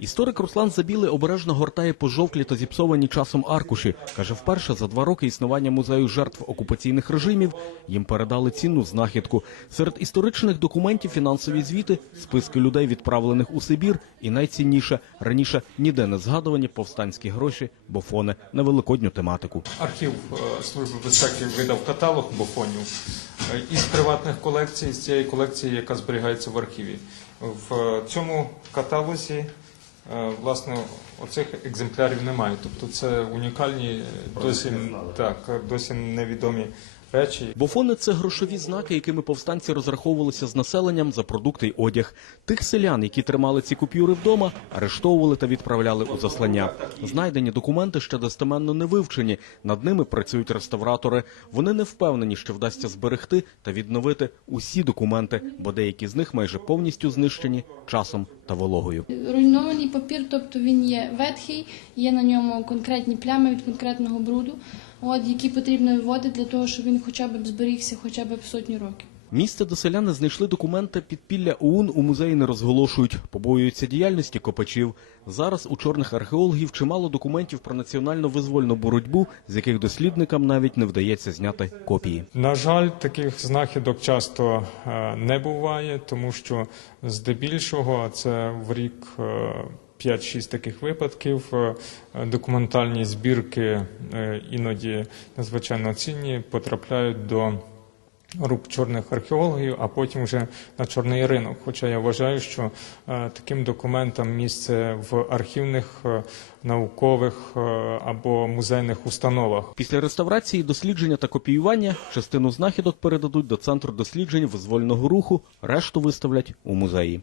Історик Руслан Забілий обережно гортає пожовклі та зіпсовані часом аркуші. Каже, вперше за два роки існування музею жертв окупаційних режимів їм передали цінну знахідку. Серед історичних документів фінансові звіти, списки людей, відправлених у Сибір, і найцінніше раніше ніде не згадувані повстанські гроші, бофони на великодню тематику. Архів е, Служби безпеки видав каталог бофонів е, із приватних колекцій, з цієї колекції, яка зберігається в архіві. В цьому каталозі власне оцих екземплярів немає. Тобто це унікальні, е, досі так, досі невідомі речі. Бофони це грошові знаки, якими повстанці розраховувалися з населенням за продукти й одяг. Тих селян, які тримали ці купюри вдома, арештовували та відправляли у заслання. Знайдені документи ще достеменно не вивчені. Над ними працюють реставратори. Вони не впевнені, що вдасться зберегти та відновити усі документи, бо деякі з них майже повністю знищені часом та вологою. Руйнований папір, тобто він є ветхий, є на ньому конкретні плями від конкретного бруду, от, які потрібно виводити для того, щоб він хоча б зберігся хоча б сотню років. Місце, де селяни знайшли документи підпілля ОУН у музеї не розголошують, побоюються діяльності копачів. Зараз у чорних археологів чимало документів про національно визвольну боротьбу, з яких дослідникам навіть не вдається зняти копії. На жаль, таких знахідок часто е, не буває, тому що здебільшого це в рік. Е, 5-6 таких випадків. Е, Документальні збірки е, іноді надзвичайно цінні потрапляють до рук чорних археологів, а потім вже на чорний ринок. Хоча я вважаю, що е, таким документам місце в архівних, е, наукових е, або музейних установах. Після реставрації, дослідження та копіювання частину знахідок передадуть до центру досліджень визвольного руху, решту виставлять у музеї.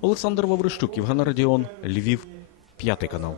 Олександр Ваврищук, Євген Радіон, Львів, п'ятий канал.